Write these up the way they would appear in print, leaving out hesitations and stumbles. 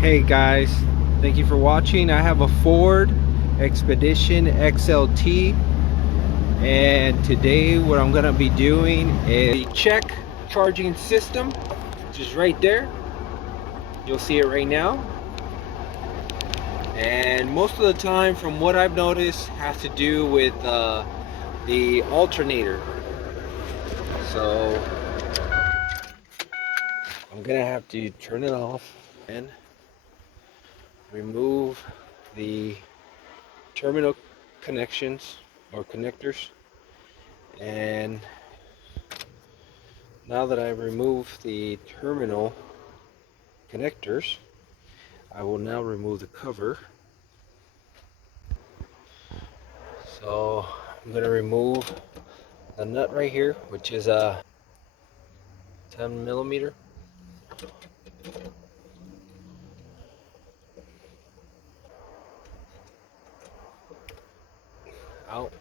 Hey guys, thank you for watching. I have a Ford Expedition XLT, and today what I'm gonna be doing is the check charging system, which is right there. You'll see it right now. And most of the time, from what I've noticed, has to do with the alternator. So I'm gonna have to turn it off and remove the terminal connections or connectors. And now that I've removed the terminal connectors, I will now remove the cover. So I'm going to remove the nut right here, which is a 10 millimeter. Out.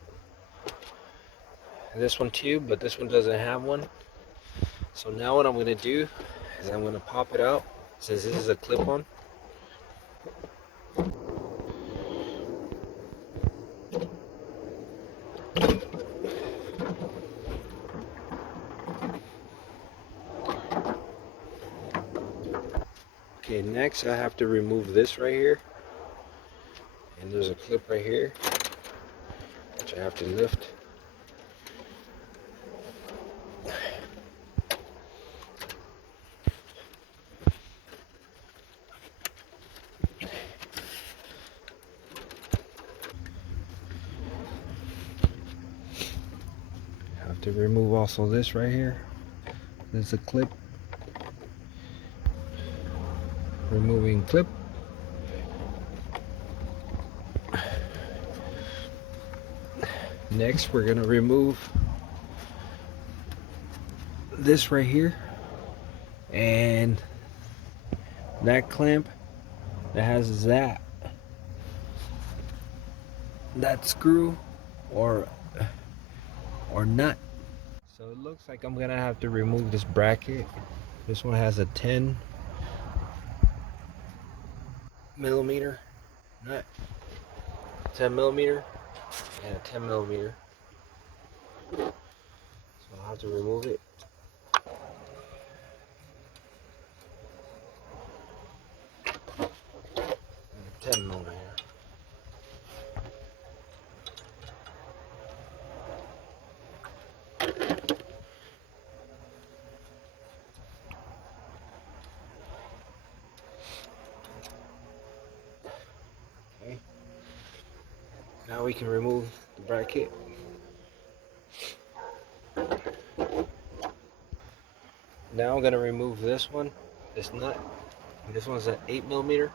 And this one too, but this one doesn't have one. So now what I'm going to do is I'm going to pop it out, since this is a clip-on. Okay, next I have to remove this right here. And there's a clip right here, which I have to lift. I have to remove also this right here. There's a clip. Removing clip. Next, we're going to remove this right here and that clamp that has that screw or nut. So it looks like I'm gonna have to remove this bracket. This one has a 10 millimeter nut, 10 millimeter and a 10 millimeter. So I'll have to remove it. 10 millimeter. Okay. Now we can remove the bracket. Now I'm gonna remove this one, this nut. This one's an 8 millimeter.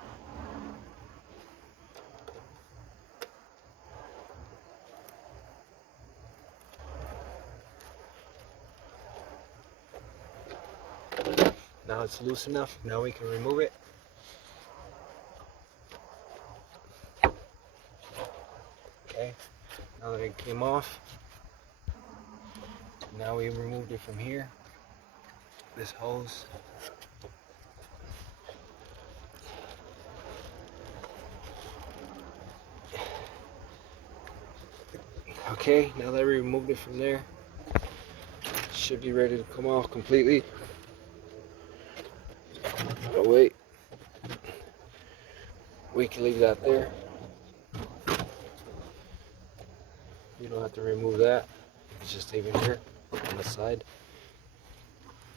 Now it's loose enough. Now we can remove it. Okay. Now that it came off, now we removed it from here. This hose. Okay, now that we removed it from there, it should be ready to come off completely. Oh wait, we can leave that there. You don't have to remove that. It's just leave it here on the side.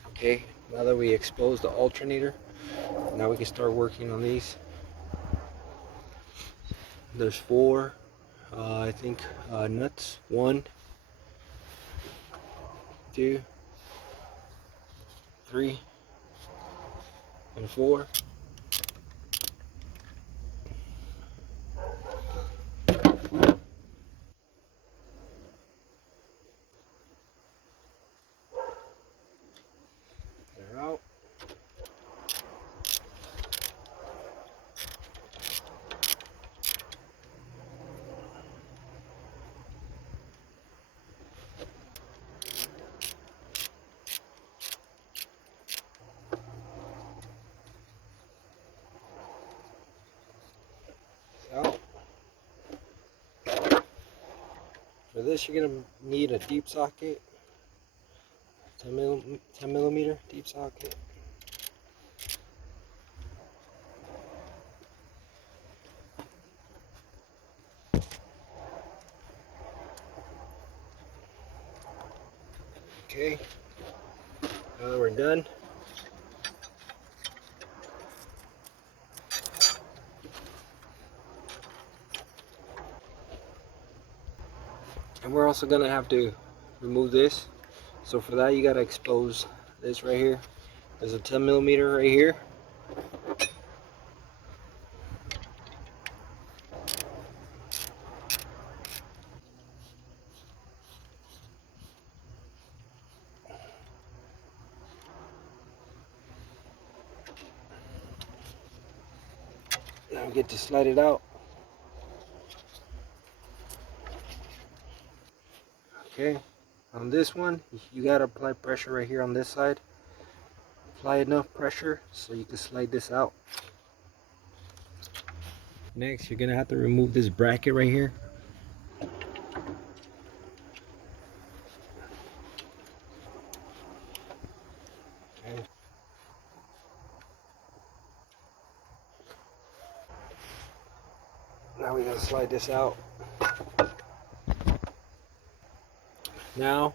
Okay, now that we exposed the alternator, now we can start working on these. There's 4, I think, nuts. 1, 2, 3, and 4. They're out. For this, you're gonna need a deep socket, 10 millimeter deep socket. Okay, now that we're done, and we're also gonna have to remove this. So for that, you gotta expose this right here. There's a 10 millimeter right here. Now we get to slide it out. Okay, on this one, you gotta apply pressure right here on this side. Apply enough pressure so you can slide this out. Next, you're gonna have to remove this bracket right here. Okay. Now we gotta slide this out. Now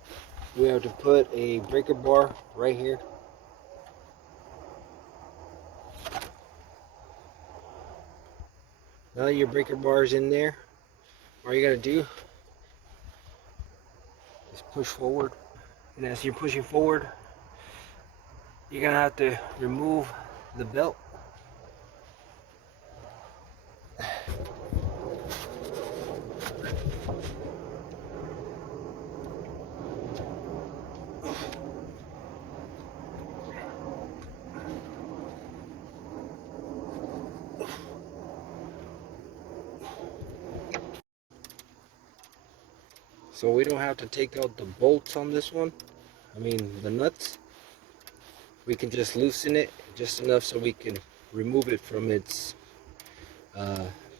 we have to put a breaker bar right here. Now your breaker bar is in there. All you gotta do is push forward. And as you're pushing forward, you're gonna have to remove the belt. So we don't have to take out the bolts on this one. I mean the nuts. We can just loosen it just enough so we can remove it from its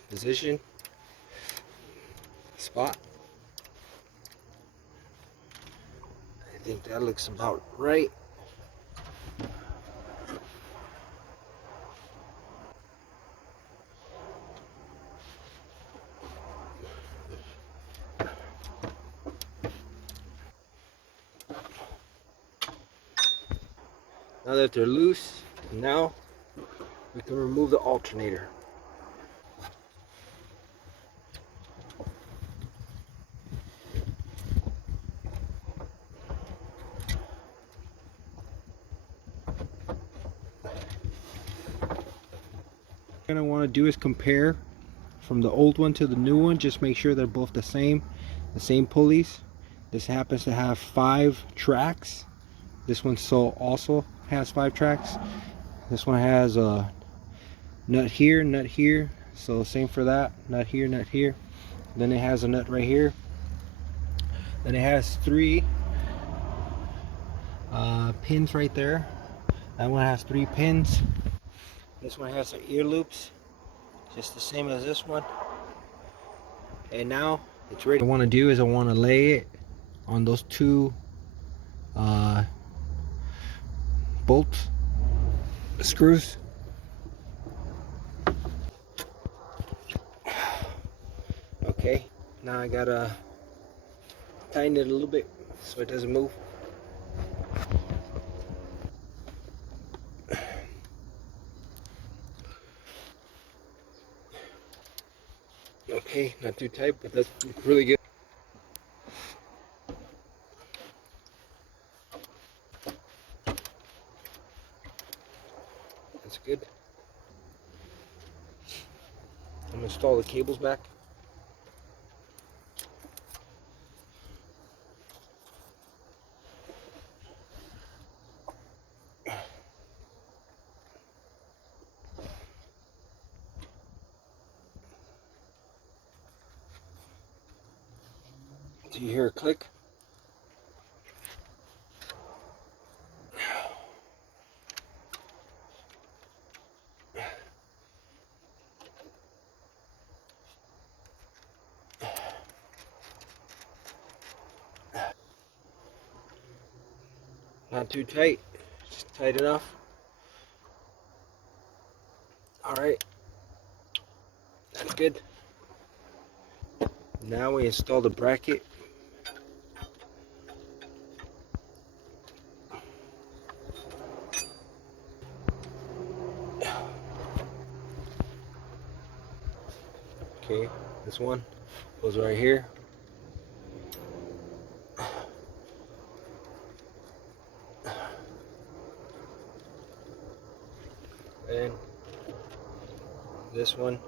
position spot. I think that looks about right. Now that they're loose, now we can remove the alternator. What I want to do is compare from the old one to the new one. Just make sure they're both the same pulleys. This happens to have 5 tracks. This one also has 5 tracks. This one has a nut here, so same for that. Nut here. Then it has a nut right here. Then it has 3 pins right there. That one has 3 pins. This one has some ear loops, just the same as this one. And now it's ready. What I want to do is I want to lay it on those 2 bolts, screws. Okay, now I gotta tighten it a little bit so it doesn't move. Okay, not too tight, but that's really good. That's good. I'm gonna install the cables back. Do you hear a click? Not too tight, just tight enough. All right, that's good. Now we install the bracket. Okay, this one goes right here. And this one.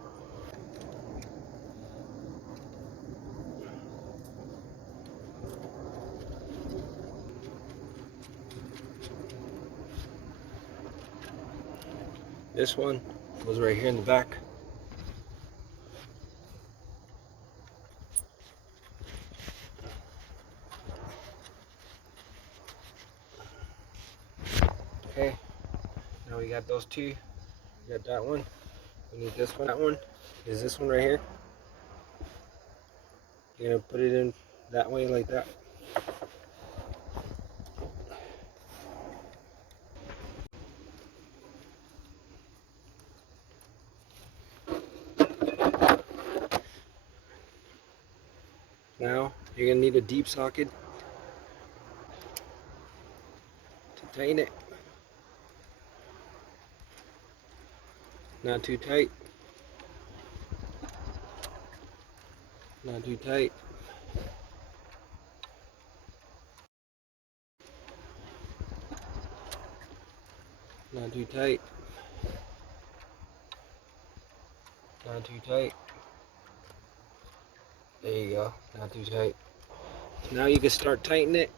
This one goes right here in the back. Okay, now we got those two. We got that one. We need this one. That one is this one right here. You're gonna put it in that way like that. Now you're gonna need a deep socket to tighten it. Not too tight. Not too tight. Not too tight. Not too tight. There you go. Not too tight. Now you can start tightening it.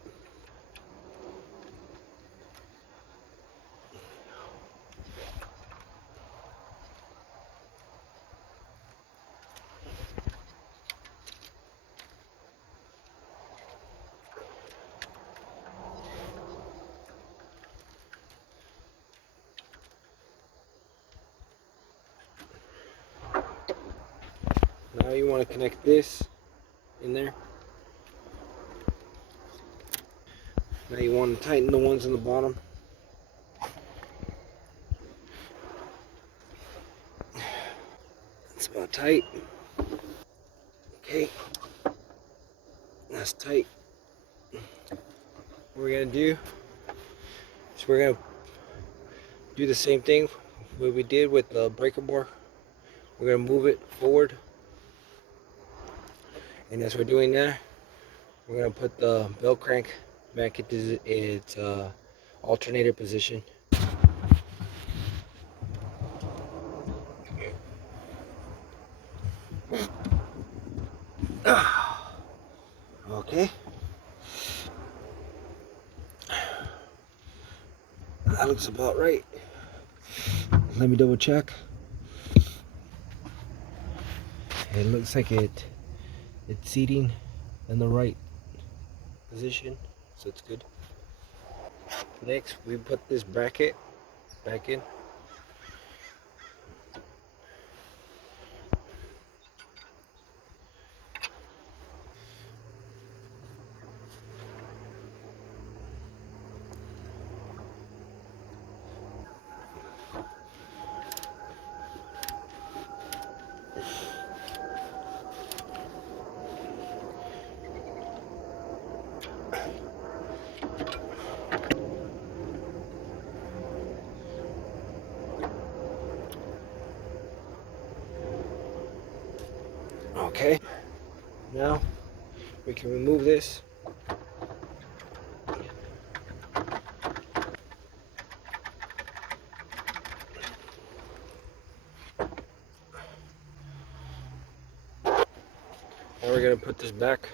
Now you want to connect this in there. Now you want to tighten the ones in the bottom. It's about tight. Okay, that's tight. What we're gonna do is we're gonna do the same thing what we did with the breaker bar. We're gonna move it forward, and as we're doing that, we're gonna put the bell crank back into its alternator position. Okay. That looks about right. Let me double check. It looks like it's seating in the right position, so it's good. Next, we put this bracket back in. Okay, now we can remove this. Now we're gonna put this back.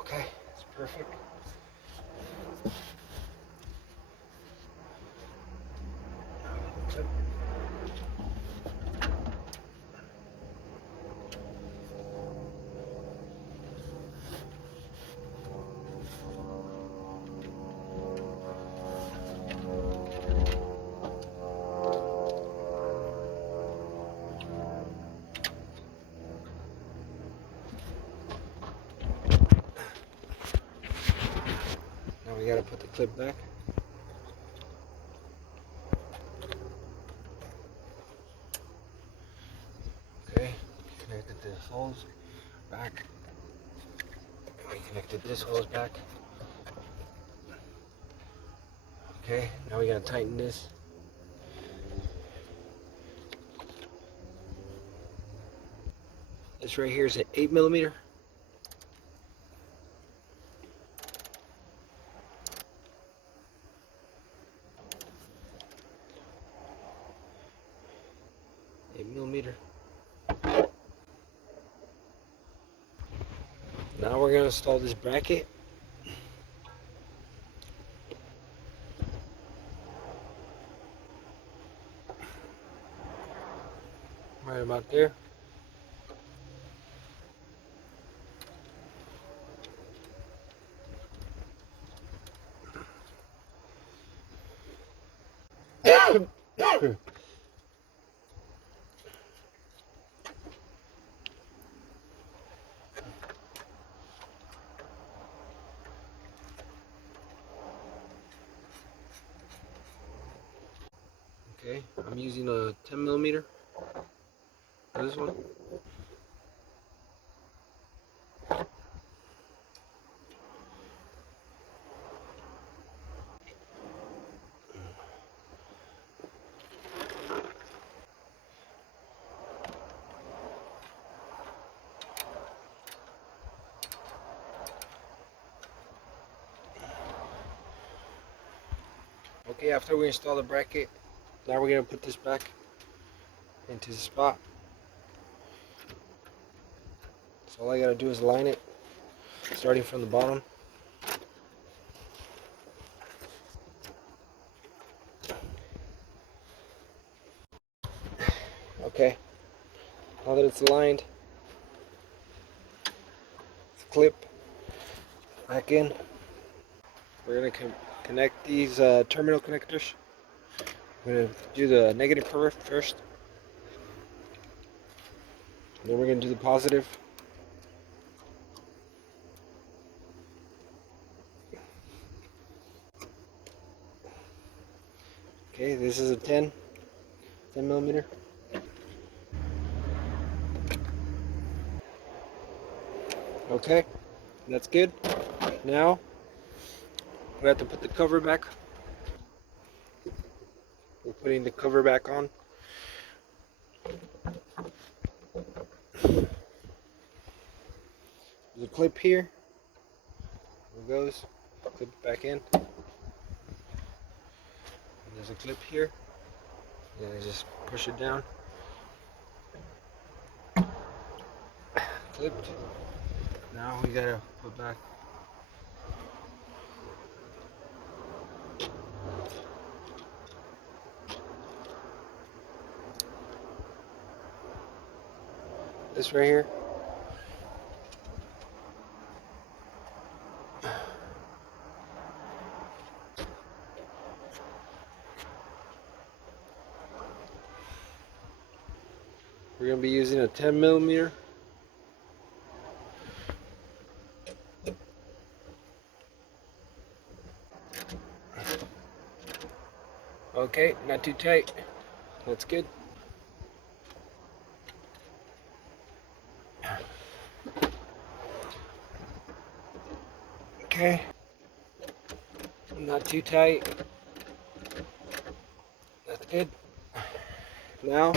Okay, it's perfect. Now we gotta put the clip back. Okay, connected the hose back. We connected this hose back. Okay, now we gotta tighten this. This right here is an 8mm. Now we're gonna install this bracket. Right about there. Okay, I'm using a 10mm for this one. Okay, after we install the bracket, now we're gonna put this back into the spot. So all I gotta do is line it, starting from the bottom. Okay, now that it's lined, clip back in. We're gonna connect these terminal connectors. We're gonna do the negative first, then we're gonna do the positive. Okay, this is a 10mm. Okay, that's good. Now we have to put the cover back. We're putting the cover back on. There's a clip here. There it goes. Clip it back in. And there's a clip here. And I just push it down. Clipped. Now we gotta put back. This right here. We're gonna be using a 10mm. Okay, not too tight. That's good. Okay, not too tight. That's good. Now